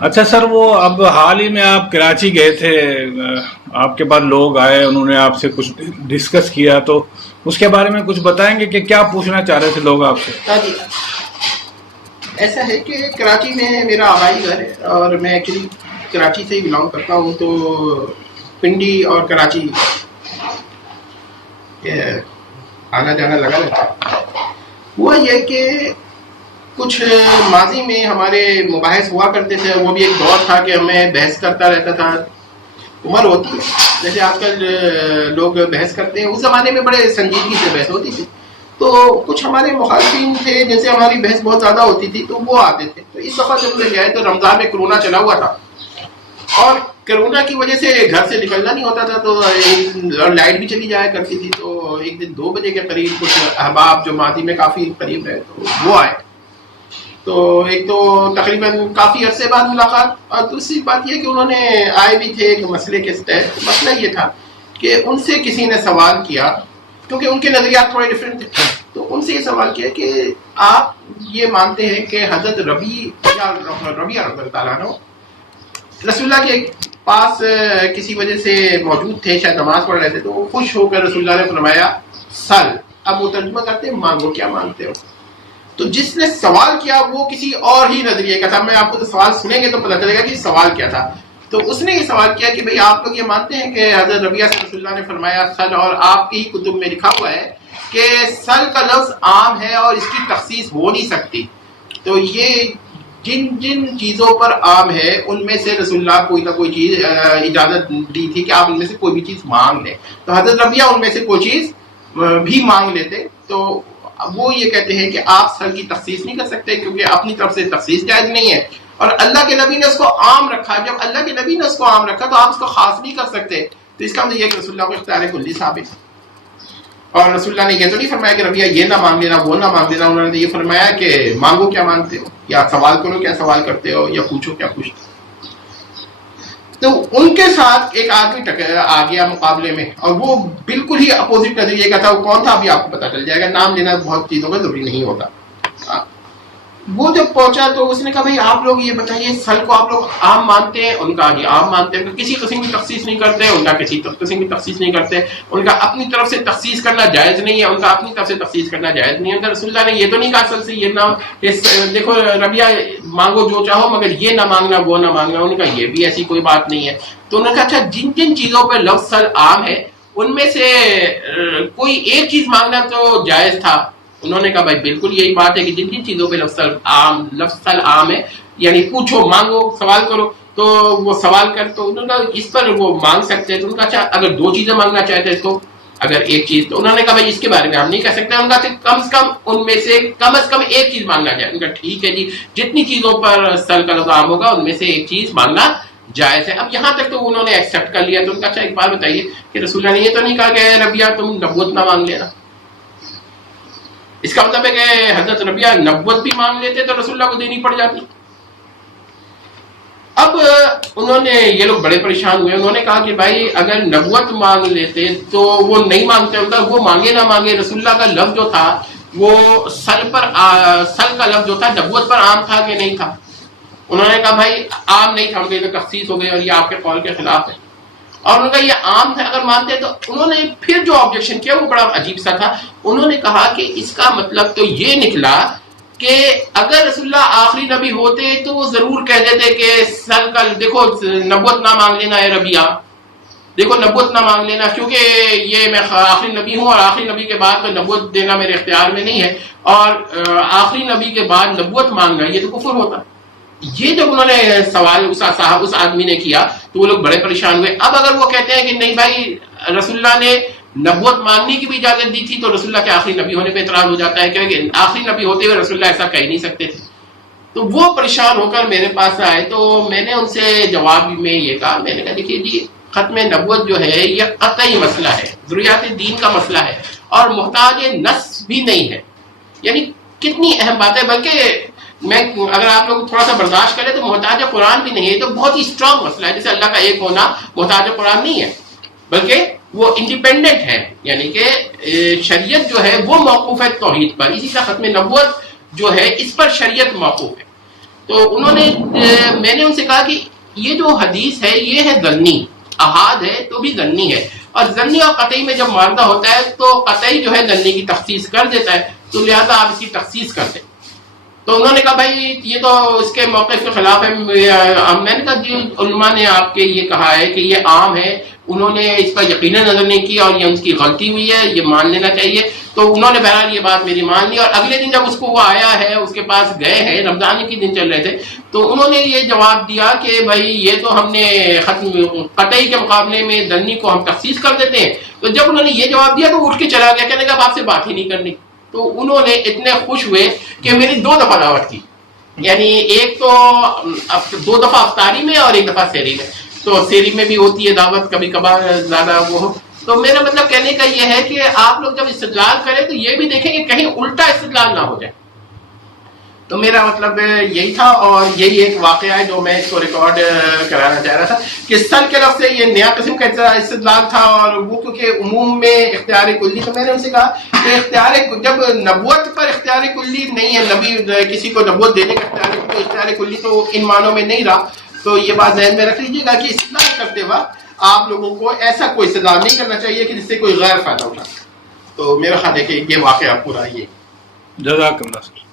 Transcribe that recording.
اچھا سر، وہ اب حال ہی میں آپ کراچی گئے تھے، آپ کے پاس لوگ آئے، انہوں نے آپ سے کچھ ڈسکس کیا، تو اس کے بارے میں کچھ بتائیں گے کہ کیا پوچھنا چاہ رہے تھے لوگ آپ سے؟ ہاں جی، ایسا ہے کہ کراچی میں میرا آبائی گھر ہے اور میں ایکچولی کراچی سے ہی بلانگ کرتا ہوں، تو پنڈی اور کراچی آنا جانا لگا رہتا ہے۔ ہوا یہ کہ کچھ ماضی میں ہمارے مباحث ہوا کرتے تھے، وہ بھی ایک دور تھا کہ ہمیں بحث کرتا رہتا تھا، عمر ہوتی ہے جیسے آج کل لوگ بحث کرتے ہیں، اس زمانے میں بڑے سنجیدگی سے بحث ہوتی تھی۔ تو کچھ ہمارے مخالفین تھے، جیسے ہماری بحث بہت زیادہ ہوتی تھی تو وہ آتے تھے۔ تو اس دفعہ جب میں گئے تو رمضان میں کرونا چلا ہوا تھا، اور کرونا کی وجہ سے گھر سے نکلنا نہیں ہوتا تھا، تو اور لائٹ بھی چلی جایا کرتی تھی۔ تو ایک دن 2 بجے کے قریب کچھ احباب جو ماضی میں کافی قریب رہے تو وہ آئے۔ تو ایک تو تقریباً کافی عرصے بعد ملاقات، اور دوسری بات یہ کہ انہوں نے آئے بھی تھے ایک مسئلے کے تحت۔ مسئلہ یہ تھا کہ ان سے کسی نے سوال کیا، کیونکہ ان کے نظریات تھوڑے ڈفرینٹ تھے، تو ان سے یہ سوال کیا کہ آپ یہ مانتے ہیں کہ حضرت ربیعہ رضی اللہ تعالیٰ عنہ رسول اللہ کے پاس کسی وجہ سے موجود تھے، شاید نماز پڑھ رہے تھے، تو وہ خوش ہو کر رسول اللہ نے فرمایا سل، اب وہ ترجمہ کرتے ہیں مانگو کیا مانگتے ہو۔ تو جس نے سوال کیا وہ کسی اور ہی نظریے کا تھا، میں آپ کو سوال سنیں گے تو پتہ چلے گا کہ سوال کیا تھا۔ تو اس نے یہ سوال کیا کہ بھئی آپ لوگ یہ مانتے ہیں کہ حضرت ربیعہ سے رسول اللہ نے فرمایا سل، اور آپ کی کتب میں لکھا ہوا ہے کہ سل کا لفظ عام ہے اور اس کی تخصیص ہو نہیں سکتی، تو یہ جن جن چیزوں پر عام ہے ان میں سے رسول اللہ کوئی نہ کوئی چیز اجازت دی تھی کہ آپ ان میں سے کوئی بھی چیز مانگ لیں، تو حضرت ربیعہ ان میں سے کوئی چیز بھی مانگ لیتے۔ تو وہ یہ کہتے ہیں کہ آپ سر کی تخصیص نہیں کر سکتے کیونکہ اپنی طرف سے تخصیص جائز نہیں ہے، اور اللہ کے نبی نے اس کو عام رکھا۔ جب اللہ کے نبی نے اس کو عام رکھا تو آپ اس کو خاص نہیں کر سکتے، تو اس کا مطلب یہ کہ رسول اللہ کو اختیار کلی ثابت ہے۔ اور رسول اللہ نے یہ تو نہیں فرمایا کہ ربیعہ یہ نہ مانگ لینا وہ نہ مانگ لینا، انہوں نے یہ فرمایا کہ مانگو کیا مانگتے ہو، یا سوال کرو کیا سوال کرتے ہو، یا پوچھو کیا پوچھتے ہو۔ تو ان کے ساتھ ایک آدمی آ گیا مقابلے میں، اور وہ بالکل ہی اپوزٹ نظریے کا تھا۔ وہ کون تھا ابھی آپ کو پتا چل جائے گا، نام لینا بہت چیزوں کا ضروری نہیں ہوتا۔ وہ جب پہنچا تو اس نے کہا بھائی آپ لوگ یہ بتائیے سل کو آپ لوگ عام مانتے ہیں؟ ان کا یہ عام مانتے ہیں، کسی قسم کی تخصیص نہیں کرتے، ان کا کسی قسم کی تخصیص نہیں کرتے، ان کا اپنی طرف سے تخصیص کرنا جائز نہیں ہے، ان کا اپنی طرف سے تخصیص کرنا جائز نہیں ہے۔ رسول اللہ نے یہ تو نہیں کہا سل سے یہ نہ دیکھو ربیعہ مانگو جو چاہو مگر یہ نہ مانگنا وہ نہ مانگنا، ان کا یہ بھی ایسی کوئی بات نہیں ہے۔ تو انہوں نے کہا اچھا جن جن چیزوں پہ لفظ سل عام ہے ان میں سے کوئی ایک چیز مانگنا تو جائز تھا۔ انہوں نے کہا بھائی بالکل یہی بات ہے کہ جن جن چیزوں پہ لفظ سل عام ہے، یعنی پوچھو مانگو سوال کرو، تو وہ سوال کر، تو انہوں نے کہا اس پر وہ مانگ سکتے ہیں۔ تو انہوں نے کہا اچھا اگر 2 چیزیں مانگنا چاہتے ہیں تو اگر ایک چیز، تو انہوں نے کہا بھائی اس کے بارے میں ہم نہیں کہہ سکتے، ان کا کم سے کم ان میں سے کم از کم ایک چیز مانگنا چاہیے۔ ان کا ٹھیک ہے جی، جتنی چیزوں پر سل کا لفظ عام ہوگا ان میں سے ایک چیز مانگنا جائز ہے۔ اب یہاں تک تو انہوں نے ایکسیپٹ کر لیا۔ تو ان کا اچھا ایک بات بتائیے کہ رسول اللہ نے یہ تو نہیں کہا کہ ربیعہ تم نبوت نہ مانگ لینا، اس کا مطلب ہے کہ حضرت ربیعہ نبوت بھی مانگ لیتے تو رسول اللہ کو دینی پڑ جاتی۔ اب انہوں نے یہ لوگ بڑے پریشان ہوئے، انہوں نے کہا کہ بھائی اگر نبوت مانگ لیتے تو وہ نہیں مانگتے، ہوتا وہ مانگے نہ مانگے، رسول اللہ کا لفظ جو تھا وہ سل کا لفظ جو تھا نبوت پر عام تھا کہ نہیں تھا؟ انہوں نے کہا بھائی عام نہیں تھا، ان تو تخصیص ہو گئی اور یہ آپ کے قول کے خلاف ہے۔ اور انہوں نے کہا یہ عام تھا اگر مانتے تو انہوں نے پھر جو آبجیکشن کیا وہ بڑا عجیب سا تھا۔ انہوں نے کہا کہ اس کا مطلب تو یہ نکلا کہ اگر رسول اللہ آخری نبی ہوتے تو وہ ضرور کہہ دیتے کہ سل کا دیکھو نبوت نہ مانگ لینا ہے ربیعہ، دیکھو نبوت نہ مانگ لینا، کیونکہ یہ میں آخری نبی ہوں اور آخری نبی کے بعد تو نبوت دینا میرے اختیار میں نہیں ہے، اور آخری نبی کے بعد نبوت مانگنا یہ تو کفر ہوتا۔ یہ جب انہوں نے سوال اس آدمی نے کیا تو وہ لوگ بڑے پریشان ہوئے۔ اب اگر وہ کہتے ہیں کہ نہیں بھائی رسول اللہ نے نبوت مانگنے کی بھی اجازت دی تھی تو رسول اللہ کے آخری نبی ہونے پہ اعتراض ہو جاتا ہے، کیونکہ آخری نبی ہوتے ہوئے رسول اللہ ایسا کہہ نہیں سکتے تھے۔ تو وہ پریشان ہو کر میرے پاس آئے، تو میں نے ان سے جواب میں یہ کہا، میں نے کہا دیکھیے جی ختم نبوت جو ہے یہ قطعی مسئلہ ہے، ضروریات دین کا مسئلہ ہے اور محتاج نص بھی نہیں ہے۔ یعنی کتنی اہم بات ہے، بلکہ میں اگر آپ لوگ تھوڑا سا برداشت کریں تو محتاج قرآن بھی نہیں ہے، تو بہت ہی اسٹرانگ مسئلہ ہے۔ جیسے اللہ کا ایک ہونا محتاج قرآن نہیں ہے، بلکہ وہ انڈیپینڈنٹ ہے، یعنی کہ شریعت جو ہے وہ موقوف ہے توحید پر، اسی طرح ختم نبوت جو ہے اس پر شریعت موقوف ہے۔ تو انہوں نے میں نے ان سے کہا کہ یہ جو حدیث ہے یہ ہے ظنی، احاد ہے تو بھی ظنی ہے، اور ظنی اور قطعی میں جب معاہدہ ہوتا ہے تو قطعی جو ہے ظنی کی تخصیص کر دیتا ہے، تو لہذا آپ اس کی تخصیص کر دیں۔ تو انہوں نے کہا بھائی یہ تو اس کے موقف کے خلاف ہے۔ میں نے کہا جی علماء نے آپ کے یہ کہا ہے کہ یہ عام ہے، انہوں نے اس پر یقیناً نظر نہیں کیا اور یہ ان کی غلطی ہوئی ہے، یہ مان لینا چاہیے۔ تو انہوں نے بہرحال یہ بات میری مان لی، اور اگلے دن جب اس کو وہ آیا ہے اس کے پاس گئے ہیں، رمضان کے دن چل رہے تھے، تو انہوں نے یہ جواب دیا کہ بھائی یہ تو ہم نے قطعی کے مقابلے میں ظنی کو ہم تخصیص کر دیتے ہیں۔ تو جب انہوں نے یہ جواب دیا تو اٹھ کے چلا گیا، کہنے کا آپ سے بات ہی نہیں کرنی۔ تو انہوں نے اتنے خوش ہوئے کہ میری 2 دفعہ دعوت کی، یعنی ایک تو 2 دفعہ افطاری میں اور 1 دفعہ سحری میں۔ تو سحری میں بھی ہوتی ہے دعوت کبھی کبھار زیادہ وہ۔ تو میرا مطلب کہنے کا یہ ہے کہ آپ لوگ جب استدلال کریں تو یہ بھی دیکھیں کہ کہیں الٹا استدلال نہ ہو جائے۔ تو میرا مطلب یہی تھا، اور یہی ایک واقعہ ہے جو میں اس کو ریکارڈ کرانا چاہ رہا تھا کہ سل کے لفظ سے یہ نیا قسم کا استدلال تھا، اور وہ کیونکہ عموم میں اختیار کلی، تو میں نے ان سے کہا کہ اختیار جب نبوت پر اختیار کلی نہیں ہے، نبی کسی کو نبوت دینے کا اختیار کلی تو ان معنوں میں نہیں رہا۔ تو یہ بات ذہن میں رکھ لیجیے گا کہ استدلال کرتے وقت آپ لوگوں کو ایسا کوئی استدلال نہیں کرنا چاہیے کہ جس سے کوئی غیر فائدہ اٹھا۔ تو میرا خیال ہے کہ یہ واقعہ پورا یہ جزاک اللہ۔